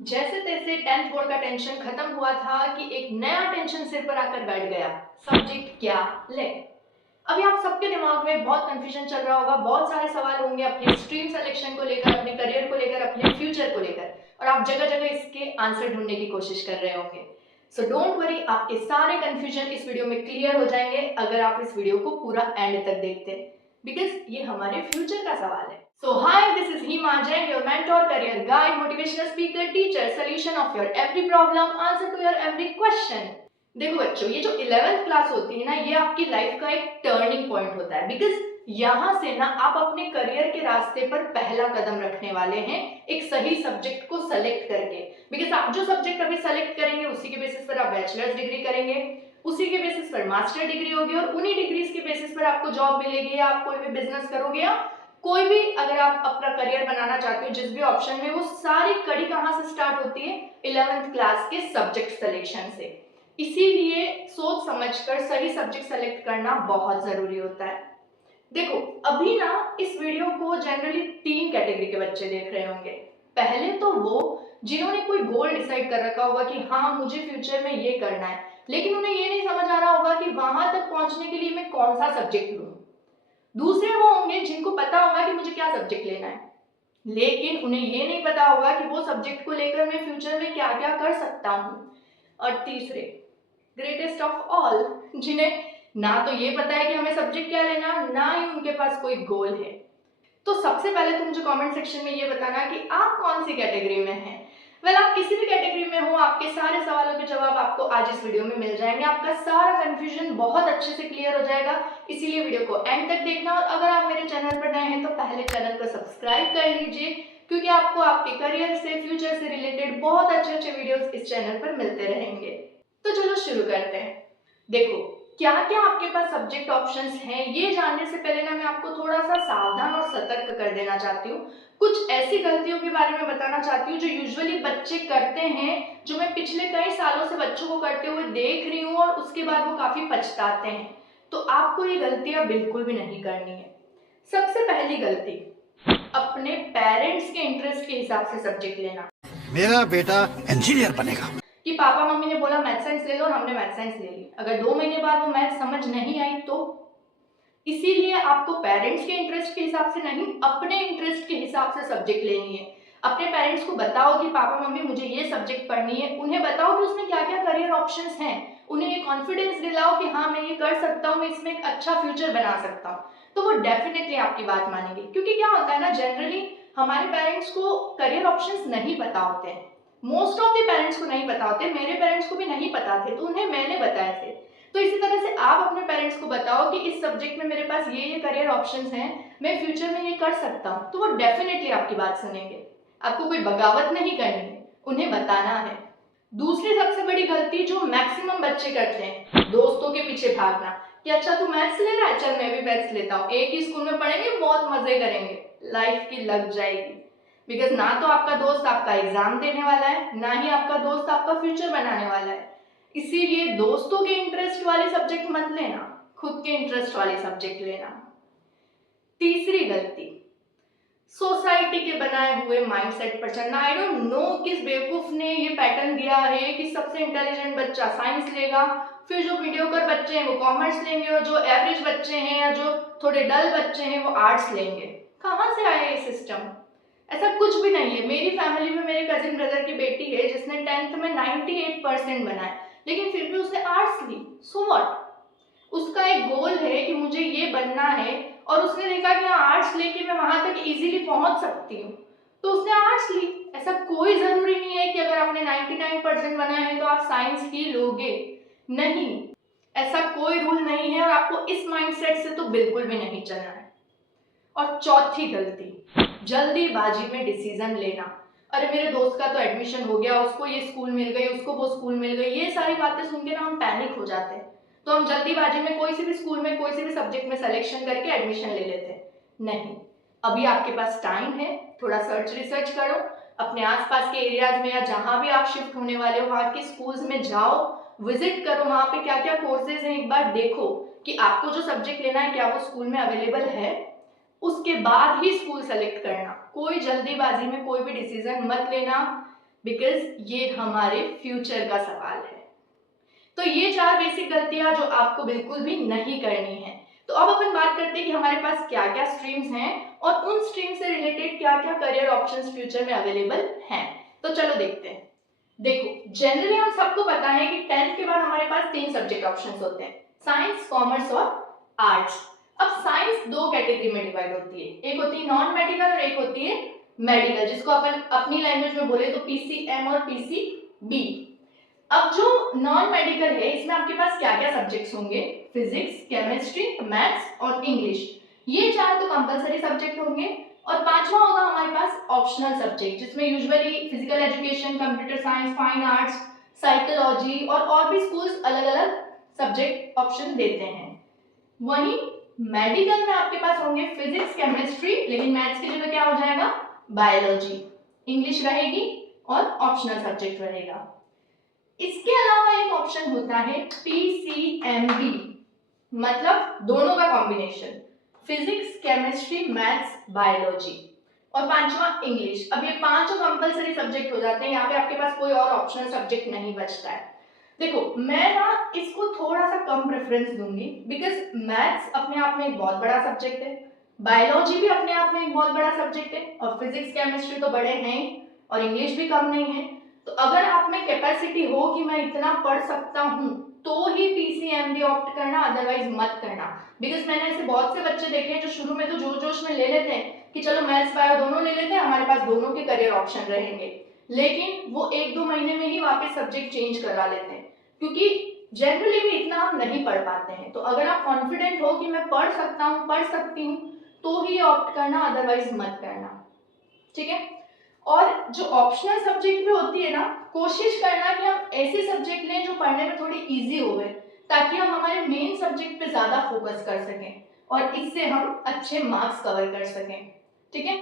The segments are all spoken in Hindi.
जैसे तैसे 10th बोर्ड का टेंशन खत्म हुआ था कि एक नया टेंशन सिर पर आकर बैठ गया। सब्जेक्ट क्या ले। अभी आप सबके दिमाग में बहुत कंफ्यूजन चल रहा होगा, बहुत सारे सवाल होंगे अपने स्ट्रीम सिलेक्शन को लेकर, अपने करियर को लेकर, अपने फ्यूचर को लेकर, और आप जगह जगह इसके आंसर ढूंढने की कोशिश कर रहे होंगे। सो डोंट वरी, आपके सारे कंफ्यूजन इस वीडियो में क्लियर हो जाएंगे अगर आप इस वीडियो को पूरा एंड तक देखते हैं, बिकॉज ये हमारे फ्यूचर का सवाल है। So hi, this is Hima Jain, your mentor, career guide, motivational speaker, teacher, solution of your every problem, answer to your every question। देखो बच्चों, ये जो 11th क्लास होती है ना, ये आपकी लाइफ का एक टर्निंग पॉइंट होता है, बिकॉज यहाँ से ना आप अपने करियर के रास्ते पर पहला कदम रखने वाले हैं एक सही सब्जेक्ट को सेलेक्ट करके। बिकॉज आप जो सब्जेक्ट अभी सेलेक्ट करेंगे उसी के बेसिस पर आप बैचलर्स डिग्री करेंगे, उसी के बेसिस पर मास्टर डिग्री होगी, और उन्हीं डिग्रीज के बेसिस पर आपको जॉब मिलेगी, या आप कोई भी बिजनेस करोगे, या कोई भी अगर आप अपना करियर बनाना चाहते हो जिस भी ऑप्शन में, वो सारी कड़ी कहाँ से स्टार्ट होती है? 11th क्लास के सब्जेक्ट सिलेक्शन से। इसीलिए सोच समझकर सही सब्जेक्ट सेलेक्ट करना बहुत जरूरी होता है। देखो, अभी ना इस वीडियो को जनरली 3 कैटेगरी के बच्चे देख रहे होंगे। पहले तो वो जिन्होंने कोई गोल डिसाइड कर रखा होगा कि हाँ मुझे फ्यूचर में ये करना है, लेकिन उन्हें ये नहीं समझ आ रहा होगा कि वहां तक पहुंचने के लिए मैं कौन सा सब्जेक्ट लूं। दूसरे वो होंगे जिनको पता होगा कि मुझे क्या सब्जेक्ट लेना है, लेकिन उन्हें ये नहीं पता होगा कि वो सब्जेक्ट को लेकर मैं फ्यूचर में क्या क्या कर सकता हूँ। और तीसरे, ग्रेटेस्ट ऑफ ऑल, जिन्हें ना तो ये पता है कि हमें सब्जेक्ट क्या लेना, ना ही उनके पास कोई गोल है। तो सबसे पहले तो मुझे कमेंट सेक्शन में ये बताना कि आप कौन सी कैटेगरी में हैं। वेल, आप किसी भी कैटेगरी में हो, आपके सारे सवालों के जवाब आपको आज इस वीडियो में मिल जाएंगे। आपका सारा कंफ्यूजन बहुत अच्छे से क्लियर हो जाएगा, इसीलिए वीडियो को एंड तक देखना। और अगर आप मेरे चैनल पर नए हैं तो पहले चैनल को सब्सक्राइब कर लीजिए, क्योंकि आपको आपके करियर से, फ्यूचर से रिलेटेड बहुत अच्छे अच्छे वीडियोस इस चैनल पर मिलते रहेंगे। तो चलो शुरू करते हैं। देखो, क्या क्या आपके पास सब्जेक्ट ऑप्शंस हैं, ये जानने से पहले ना मैं आपको थोड़ा सा सावधान और सतर्क कर देना चाहती हूँ। कुछ ऐसी गलतियों के बारे में बताना चाहती हूँ जो यूजुअली बच्चे करते हैं, जो मैं पिछले कई सालों से बच्चों को करते हुए देख रही हूँ, और उसके बाद वो काफी पछताते हैं। तो आपको ये गलतियां बिल्कुल भी नहीं करनी है। सबसे पहली गलती, अपने पेरेंट्स के इंटरेस्ट के हिसाब से सब्जेक्ट लेना। मेरा बेटा इंजीनियर बनेगा। कि पापा मम्मी ने बोला मैथ साइंस ले लो और हमने मैथ साइंस ले ली, अगर 2 महीने बाद वो मैथ समझ नहीं आई तो? इसीलिए आपको पेरेंट्स के इंटरेस्ट के हिसाब से नहीं, अपने इंटरेस्ट के हिसाब से सब्जेक्ट लेनी है। अपने पेरेंट्स को बताओ कि पापा मम्मी मुझे ये सब्जेक्ट पढ़नी है, उन्हें बताओ कि उसमें क्या क्या करियर ऑप्शंस हैं, उन्हें ये कॉन्फिडेंस दिलाओ कि हाँ मैं ये कर सकता हूँ, मैं इसमें एक अच्छा फ्यूचर बना सकता हूँ। तो वो डेफिनेटली आपकी बात मानेंगे, क्योंकि क्या होता है ना, जनरली हमारे पेरेंट्स को करियर ऑप्शंस नहीं पता होते हैं। मोस्ट ऑफ द पेरेंट्स को नहीं पता होते, मेरे पेरेंट्स को भी नहीं पता थे, तो उन्हें मैंने बताए थे। तो इसी तरह से आप अपने पेरेंट्स को बताओ कि इस सब्जेक्ट में मेरे पास ये करियर ऑप्शंस हैं, मैं फ्यूचर में ये कर सकता हूँ, तो वो डेफिनेटली आपकी बात सुनेंगे। आपको कोई बगावत नहीं करनी है, उन्हें बताना है। दूसरी सबसे बड़ी गलती जो मैक्सिमम बच्चे करते हैं, दोस्तों के पीछे भागना कि अच्छा तू मैथ्स ले रहा है, चल मैं भी मैथ्स लेता हूँ, एक ही स्कूल में पढ़ेंगे, बहुत मजे करेंगे, लाइफ की लग जाएगी। बिकॉज ना तो आपका दोस्त आपका एग्जाम देने वाला है, ना ही आपका दोस्त आपका फ्यूचर बनाने वाला है। इसीलिए दोस्तों के इंटरेस्ट वाले सब्जेक्ट मत लेना, खुद के इंटरेस्ट वाले सब्जेक्ट लेना। तीसरी गलती, सोसाइटी के बनाए हुए माइंडसेट पर चलना। आई डोंट नो किस बेवकूफ ने ये पैटर्न दिया है कि सबसे इंटेलिजेंट बच्चा साइंस लेगा, फिर जो मीडियोकर बच्चे हैं वो कॉमर्स लेंगे, और जो एवरेज बच्चे हैं या जो थोड़े डल बच्चे हैं वो आर्ट्स लेंगे। कहाँ से आया ये सिस्टम? ऐसा कुछ भी नहीं है। मेरी फैमिली में मेरे कजिन ब्रदर की बेटी है जिसने 10th में 98% बनाए, लेकिन फिर भी उसने आर्ट्स ली। So what? उसका एक गोल है कि मुझे ये बनना है, और उसने देखा कि हाँ आर्ट्स लेके मैं वहां तक इजीली पहुंच सकती हूँ, तो उसने आर्ट्स ली। ऐसा कोई जरूरी नहीं है कि अगर आपने 99% बनाए हैं तो आप साइंस ही लोगे, नहीं, ऐसा कोई रूल नहीं है, और आपको इस माइंडसेट से तो बिल्कुल भी नहीं चलना है। और चौथी गलती, जल्दीबाजी में डिसीजन लेना। अरे मेरे दोस्त का तो एडमिशन हो गया, उसको ये स्कूल मिल गई, उसको वो स्कूल मिल गई, ये सारी बातें सुन के ना हम पैनिक हो जाते हैं। तो हम जल्दीबाजी में कोई से भी स्कूल में, कोई से भी सब्जेक्ट में सिलेक्शन करके एडमिशन ले लेते हैं। नहीं, अभी आपके पास टाइम है, थोड़ा सर्च रिसर्च करो, अपने आसपास के एरियाज में या जहां भी आप शिफ्ट होने वाले हो वहां के स्कूल्स में जाओ, विजिट करो, वहां पे क्या क्या कोर्सेज हैं, एक बार देखो कि आपको जो सब्जेक्ट लेना है क्या वो स्कूल में अवेलेबल है। उसके बाद ही स्कूल सेलेक्ट करना। कोई जल्दीबाजी में कोई भी डिसीजन मत लेना। बिकॉज ये हमारे फ्यूचर का सवाल है। तो ये 4 बेसिक गलतियां जो आपको बिल्कुल भी नहीं करनी है। तो अब अपन बात करते हैं कि हमारे पास क्या क्या स्ट्रीम्स हैं और उन स्ट्रीम से रिलेटेड क्या क्या करियर ऑप्शंस फ्यूचर में अवेलेबल हैं। तो चलो देखते हैं। देखो, जनरली हम सबको पता है कि 10th के बाद हमारे पास 3 सब्जेक्ट ऑप्शंस होते हैं, साइंस, कॉमर्स और आर्ट्स। अब साइंस 2 कैटेगरी में डिवाइड होती है, एक होती है नॉन मेडिकल और एक होती है मेडिकल, जिसको अपन अपनी लैंग्वेज में बोले तो पीसीएम और पीसीबी। अब जो नॉन मेडिकल है इसमें आपके पास क्या क्या सब्जेक्ट्स होंगे, फिजिक्स, केमिस्ट्री, मैथ्स और इंग्लिश। ये 4 तो कंपलसरी सब्जेक्ट होंगे और 5वां होगा हमारे पास ऑप्शनल सब्जेक्ट, जिसमें usually physical education, computer science, fine arts, psychology और भी स्कूल्स अलग अलग सब्जेक्ट ऑप्शन देते हैं। वहीं मेडिकल में आपके पास होंगे फिजिक्स, केमिस्ट्री, लेकिन मैथ्स की जगह क्या हो जाएगा, बायोलॉजी, इंग्लिश रहेगी और ऑप्शनल सब्जेक्ट रहेगा। इसके अलावा एक ऑप्शन होता है पीसीएमबी, मतलब दोनों का combination, physics, chemistry, maths, biology और 5वां इंग्लिश। अब ये 5 कंपलसरी सब्जेक्ट हो जाते हैं, यहाँ पे आपके पास कोई और ऑप्शनल सब्जेक्ट नहीं बचता है। देखो, मैं ना इसको थोड़ा सा कम प्रेफरेंस दूंगी, बिकॉज मैथ्स अपने आप में एक बहुत बड़ा सब्जेक्ट है, बायोलॉजी भी अपने आप में एक बहुत बड़ा सब्जेक्ट है और फिजिक्स, केमिस्ट्री तो बड़े हैं और इंग्लिश भी कम नहीं है। तो अगर आप में कैपेसिटी हो कि मैं इतना पढ़ सकता हूँ तो ही पीसीएमबी ऑप्ट करना, अदरवाइज मत करना। बिकॉज मैंने ऐसे बहुत से बच्चे देखे हैं जो शुरू में तो जोश जोश में ले लेते हैं कि चलो मैथ्स बायो दोनों ले लेते हैं, हमारे पास दोनों के करियर ऑप्शन रहेंगे, लेकिन वो 1-2 महीने में ही वापस सब्जेक्ट चेंज करवा लेते हैं, क्योंकि जनरली भी इतना आप नहीं पढ़ पाते हैं। तो अगर आप कॉन्फिडेंट हो कि मैं पढ़ सकता हूँ, पढ़ सकती हूँ, तो ही ऑप्ट करना, अदरवाइज मत करना, ठीक है। और जो ऑप्शनल सब्जेक्ट भी होती है ना, कोशिश करना कि हम ऐसे सब्जेक्ट लें जो पढ़ने में थोड़ी इजी होवे, ताकि हम हमारे मेन सब्जेक्ट पे ज्यादा फोकस कर सकें और इससे हम अच्छे मार्क्स कवर कर सकें, ठीक है।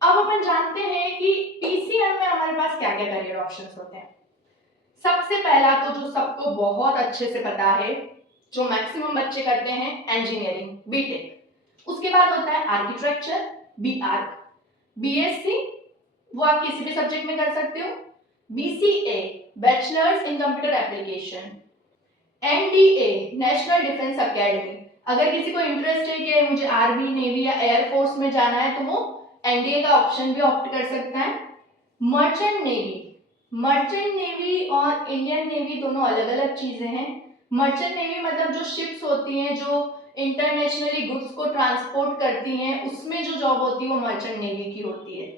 अब अपन जानते हैं कि पीसीएम में हमारे पास क्या क्या करियर ऑप्शंस होते हैं। सबसे पहला तो जो सबको बहुत अच्छे से पता है, जो मैक्सिमम बच्चे करते हैं, इंजीनियरिंग, बीटेक। उसके बाद होता है आर्किटेक्चर, बी आर्क, बीएससी, वो आप किसी भी सब्जेक्ट में कर सकते हो, BCA, bachelors in computer application, NDA, national defence academy. अगर किसी को इंटरेस्ट है कि मुझे आर्मी, नेवी या एयरफोर्स में जाना है तो वो एनडीए का ऑप्शन भी ऑप्ट कर सकता है। मर्चेंट नेवी, मर्चेंट नेवी और इंडियन नेवी दोनों अलग अलग चीजें हैं। मर्चेंट नेवी मतलब जो शिप्स होती हैं जो इंटरनेशनली गुड्स को ट्रांसपोर्ट करती हैं, उसमें जो जॉब होती है वो मर्चेंट नेवी की होती है।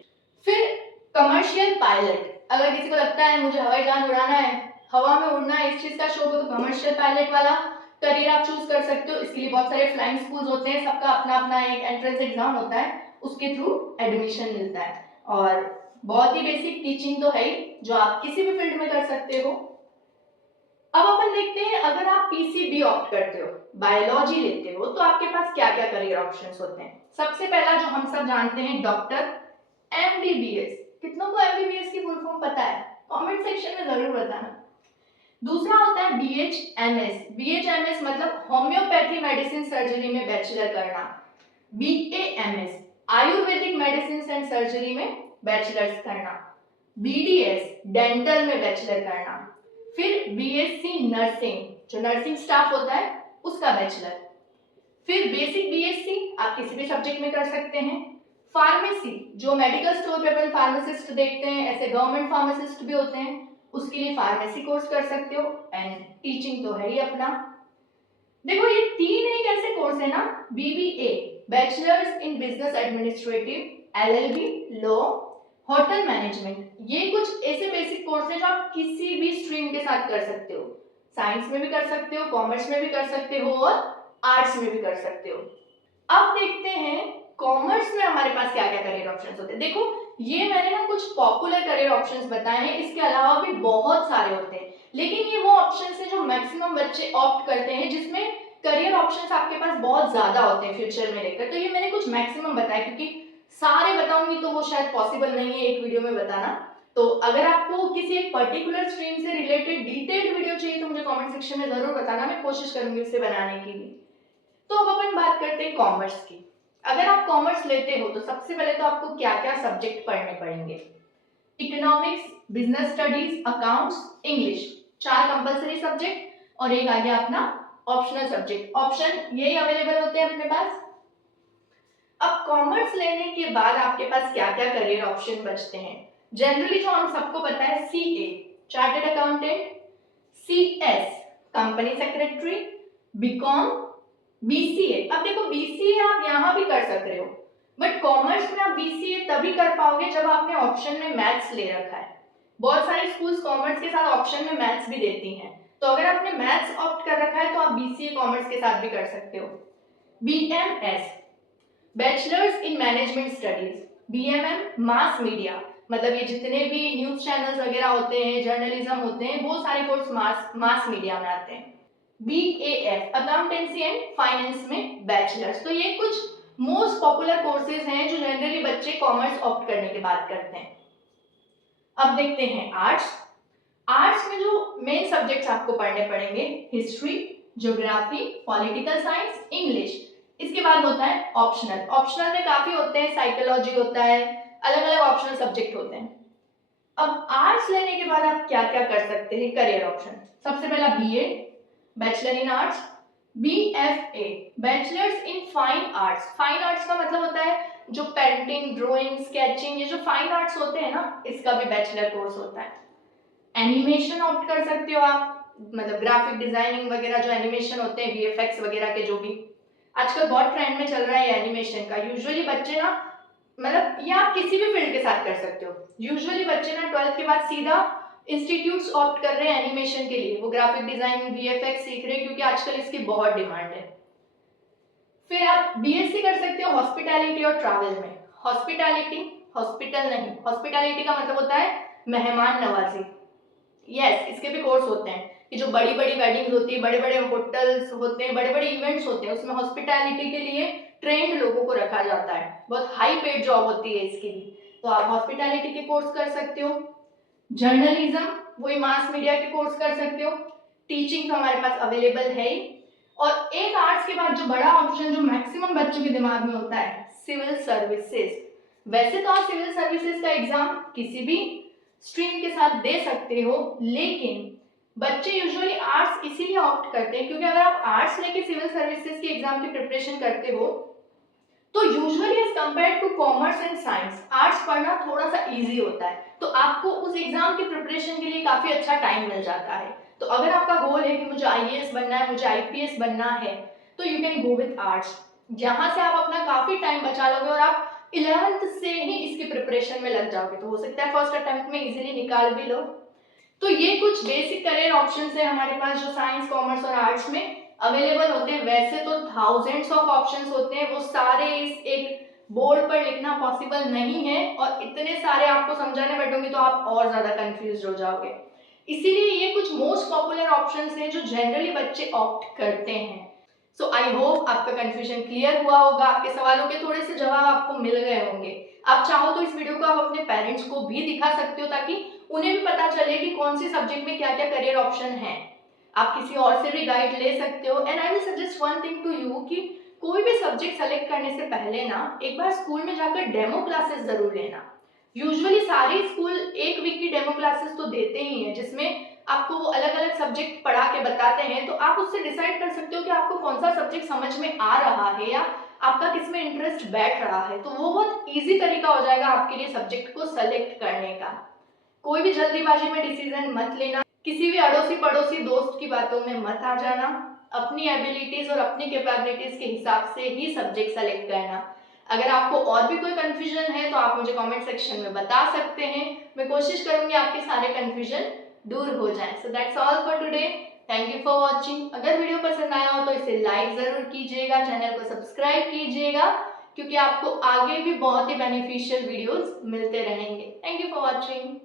फिर कमर्शियल पायलट, अगर किसी को लगता है मुझे हवाई जहाज उड़ाना है, हवा में उड़ना है, इस चीज का शौक हो, तो कमर्शियल पायलट वाला करियर आप चूज कर सकते हो। इसके लिए बहुत सारे फ्लाइंग स्कूल्स होते हैं, सबका अपना अपना एक एंट्रेंस एग्जाम होता है, उसके थ्रू एडमिशन मिलता है और बहुत ही बेसिक टीचिंग तो है ही, जो आप किसी भी फील्ड में कर सकते हो। अब अपन देखते हैं, अगर आप पीसीबी ऑप्ट करते हो, बायोलॉजी लेते हो, तो आपके पास क्या क्या करियर ऑप्शंस होते हैं। सबसे पहला जो हम सब जानते हैं, डॉक्टर, एमबीबीएस। कितनों को एमबीबीएस की फुल फॉर्म पता है, कमेंट सेक्शन में जरूर बताना। दूसरा होता है बीएचएमएस, बीएचएमएस मतलब होम्योपैथी मेडिसिन सर्जरी में बैचलर करना। BAMS, Ayurvedic medicine and surgery में बैचलर्स करना। बीडीएस, डेंटल में बैचलर करना। फिर बीएससी नर्सिंग, जो नर्सिंग स्टाफ होता है उसका बैचलर। फिर बेसिक बीएससी आप किसी भी सब्जेक्ट में कर सकते हैं। फार्मेसी, जो मेडिकल स्टोर पे अपन फार्मासिस्ट देखते हैं, ऐसे गवर्नमेंट फार्मासिस्ट भी होते हैं, उसके लिए फार्मेसी कोर्स कर सकते हो। एंड टीचिंग तो है ही अपना। देखो, ये 3 एक ऐसे कोर्स है ना, BBA, bachelors in business administrative, LLB, law, hotel management, ये कुछ ऐसे बेसिक कोर्स हैं जो आप किसी भी स्ट्रीम के साथ कर सकते हो। साइंस में भी कर सकते हो, कॉमर्स में भी कर सकते हो और आर्ट्स में भी कर सकते हो। अब देखते हैं कॉमर्स में हमारे पास क्या क्या करियर ऑप्शंस होते हैं। देखो, ये मैंने ना कुछ पॉपुलर करियर ऑप्शंस बताए हैं, इसके अलावा भी बहुत सारे होते हैं, लेकिन ये वो ऑप्शंस हैं जो मैक्सिमम बच्चे ऑप्ट करते हैं, जिसमें करियर ऑप्शंस आपके पास बहुत ज्यादा होते हैं फ्यूचर में लेकर। तो ये मैंने कुछ मैक्सिमम बताए, क्योंकि सारे बताऊंगी तो वो शायद पॉसिबल नहीं है एक वीडियो में बताना। तो अगर आपको किसी एक पर्टिकुलर स्ट्रीम से रिलेटेड डिटेल्ड वीडियो चाहिए तो मुझे कमेंट सेक्शन में जरूर बताना, मैं कोशिश करूंगी उसे बनाने की भी। तो अब अपन बात करते हैं कॉमर्स की। अगर आप कॉमर्स लेते हो तो सबसे पहले तो आपको क्या क्या सब्जेक्ट पढ़ने पड़ेंगे। Economics, business studies, accounts, English, 4 compulsory subject और एक आ गया अपना ऑप्शनल सब्जेक्ट। ऑप्शन यही अवेलेबल होते हैं अपने पास। अब कॉमर्स लेने के बाद आपके पास क्या क्या करियर ऑप्शन बचते हैं? जनरली जो हम सबको पता है, CA chartered accountant, CS company secretary, BCom, BCA. अब देखो बीसीए आप यहाँ भी कर सकते हो, बट कॉमर्स में आप बीसीए तभी कर पाओगे जब आपने ऑप्शन में मैथ्स ले रखा है। बहुत सारे स्कूल्स कॉमर्स के साथ ऑप्शन में मैथ्स भी देती हैं, तो अगर आपने मैथ्स ऑप्ट कर रखा है तो आप बीसीए कॉमर्स के साथ भी कर सकते हो। BMS bachelors in management studies, BMM mass media, मतलब ये जितने भी न्यूज चैनल्स वगैरह होते हैं, जर्नलिज्म होते हैं, वो सारे कोर्स मास मीडिया में आते हैं। बीएएफ अकाउंटेंसी एंड फाइनेंस में बैचलर्स। तो ये कुछ मोस्ट पॉपुलर कोर्सेज हैं जो जनरली बच्चे कॉमर्स ऑप्ट करने के बाद करते हैं। अब देखते हैं आर्ट्स। आर्ट्स में जो मेन सब्जेक्ट्स आपको पढ़ने पड़ेंगे, history, geography, political science, English. इसके बाद होता है ऑप्शनल। ऑप्शनल में काफी होते हैं, साइकोलॉजी होता है, अलग अलग ऑप्शनल सब्जेक्ट होते हैं। अब आर्ट्स लेने के बाद आप क्या क्या कर सकते हैं करियर ऑप्शन? सबसे पहला BA bachelor in arts, BFA bachelors in fine arts. Fine arts का मतलब होता है जो पेंटिंग, ड्राइंग, स्केचिंग, ये जो फाइन आर्ट्स होते हैं ना, इसका भी बैचलर कोर्स होता है। एनिमेशन ऑप्ट कर सकते हो आप, मतलब ग्राफिक डिजाइनिंग वगैरह जो एनिमेशन होते हैं, वीएफएक्स वगैरह के जो भी आजकल बहुत ट्रेंड में चल रहा है एनिमेशन का। यूजुअली बच्चे ना, मतलब ये आप किसी भी फील्ड के साथ कर सकते हो। यूजुअली बच्चे ना 12th के बाद सीधा इंस्टीट्यूट्स ऑप्ट कर रहे हैं एनिमेशन के लिए, वो ग्राफिक डिजाइनिंग, वीएफएक्स सीख रहे हैं क्योंकि आजकल इसकी बहुत डिमांड है। फिर आप बीएससी कर सकते हो हॉस्पिटैलिटी और ट्रैवल में। हॉस्पिटैलिटी, हॉस्पिटल नहीं, हॉस्पिटैलिटी का मतलब होता है मेहमान नवाजी। यस, इसके भी कोर्स होते हैं कि जो बड़ी बड़ी वेडिंग्स होती है, बड़े बड़े होटल्स होते हैं, बड़े बड़े इवेंट्स होते हैं, उसमें हॉस्पिटैलिटी के लिए ट्रेंड लोगों को रखा जाता है। बहुत हाई पेड जॉब होती है इसकी भी, तो आप हॉस्पिटैलिटी के कोर्स कर सकते हो। जर्नलिज्म, वही मास मीडिया के कोर्स कर सकते हो। टीचिंग तो हमारे पास अवेलेबल है ही। और एक आर्ट्स के बाद जो बड़ा ऑप्शन जो मैक्सिमम बच्चों के दिमाग में होता है, सिविल सर्विसेज। वैसे तो आप सिविल सर्विसेज का एग्जाम किसी भी स्ट्रीम के साथ दे सकते हो, लेकिन बच्चे यूजुअली आर्ट्स इसीलिए ऑप्ट करते हैं क्योंकि अगर आप आर्ट्स लेके सिविल सर्विसेज के एग्जाम की प्रिपरेशन करते हो तो usually as compare to commerce and science arts पढ़ना थोड़ा सा इजी होता है, तो आपको उस एग्जाम की प्रिपरेशन के लिए काफी अच्छा टाइम मिल जाता है। तो अगर आपका गोल है कि मुझे आईएएस बनना है, मुझे आईपीएस बनना है, तो you can go with arts, जहां से आप अपना काफी टाइम बचा लोगे और आप 11th से ही इसकी प्रिपरेशन में लग जाओगे, तो हो सकता है फर्स्ट अटेम्प्ट में इजीली निकाल भी लो। तो ये कुछ बेसिक करियर ऑप्शंस है हमारे पास जो साइंस, कॉमर्स और आर्ट्स में अवेलेबल होते हैं। वैसे तो थाउजेंड्स ऑफ ऑप्शंस होते हैं, वो सारे इस एक बोर्ड पर लिखना पॉसिबल नहीं है, और इतने सारे आपको समझाने बैठोगे तो आप और ज्यादा कंफ्यूज हो जाओगे। इसीलिए ये कुछ मोस्ट पॉपुलर ऑप्शंस हैं जो जनरली बच्चे ऑप्ट करते हैं। सो आई होप आपका कंफ्यूजन क्लियर हुआ होगा, आपके सवालों के थोड़े से जवाब आपको मिल गए होंगे। आप चाहो तो इस वीडियो को आप अपने पेरेंट्स को भी दिखा सकते हो ताकि उन्हें भी पता चले कि कौन सी सब्जेक्ट में क्या क्या करियर ऑप्शन है। आप किसी और से भी गाइड ले सकते हो। And I will suggest one thing to you कि कोई भी सब्जेक्ट सेलेक्ट करने से पहले ना एक बार स्कूल में जाकर डेमो क्लासेस जरूर लेना। यूजुअली सारे स्कूल एक वीक की डेमो क्लासेस तो देते ही हैं जिसमें आपको वो अलग अलग सब्जेक्ट पढ़ा के बताते हैं, तो आप उससे डिसाइड कर सकते हो कि आपको कौन सा सब्जेक्ट समझ में आ रहा है या आपका किस में इंटरेस्ट बैठ रहा है। तो वो बहुत इजी तरीका हो जाएगा आपके लिए सब्जेक्ट को सेलेक्ट करने का। कोई भी जल्दीबाजी में डिसीजन मत लेना, किसी भी अड़ोसी पड़ोसी दोस्त की बातों में मत आ जाना। अपनी एबिलिटीज और अपनी कैपेबिलिटीज के हिसाब से ही सब्जेक्ट सेलेक्ट करना। अगर आपको और भी कोई कंफ्यूजन है तो आप मुझे कमेंट सेक्शन में बता सकते हैं, मैं कोशिश करूंगी आपके सारे कंफ्यूजन दूर हो जाए। So that's all for today, thank you for watching. अगर वीडियो पसंद आया हो तो इसे लाइक जरूर कीजिएगा, चैनल को सब्सक्राइब कीजिएगा क्योंकि आपको आगे भी बहुत ही बेनिफिशियल वीडियोस मिलते रहेंगे। Thank you for watching.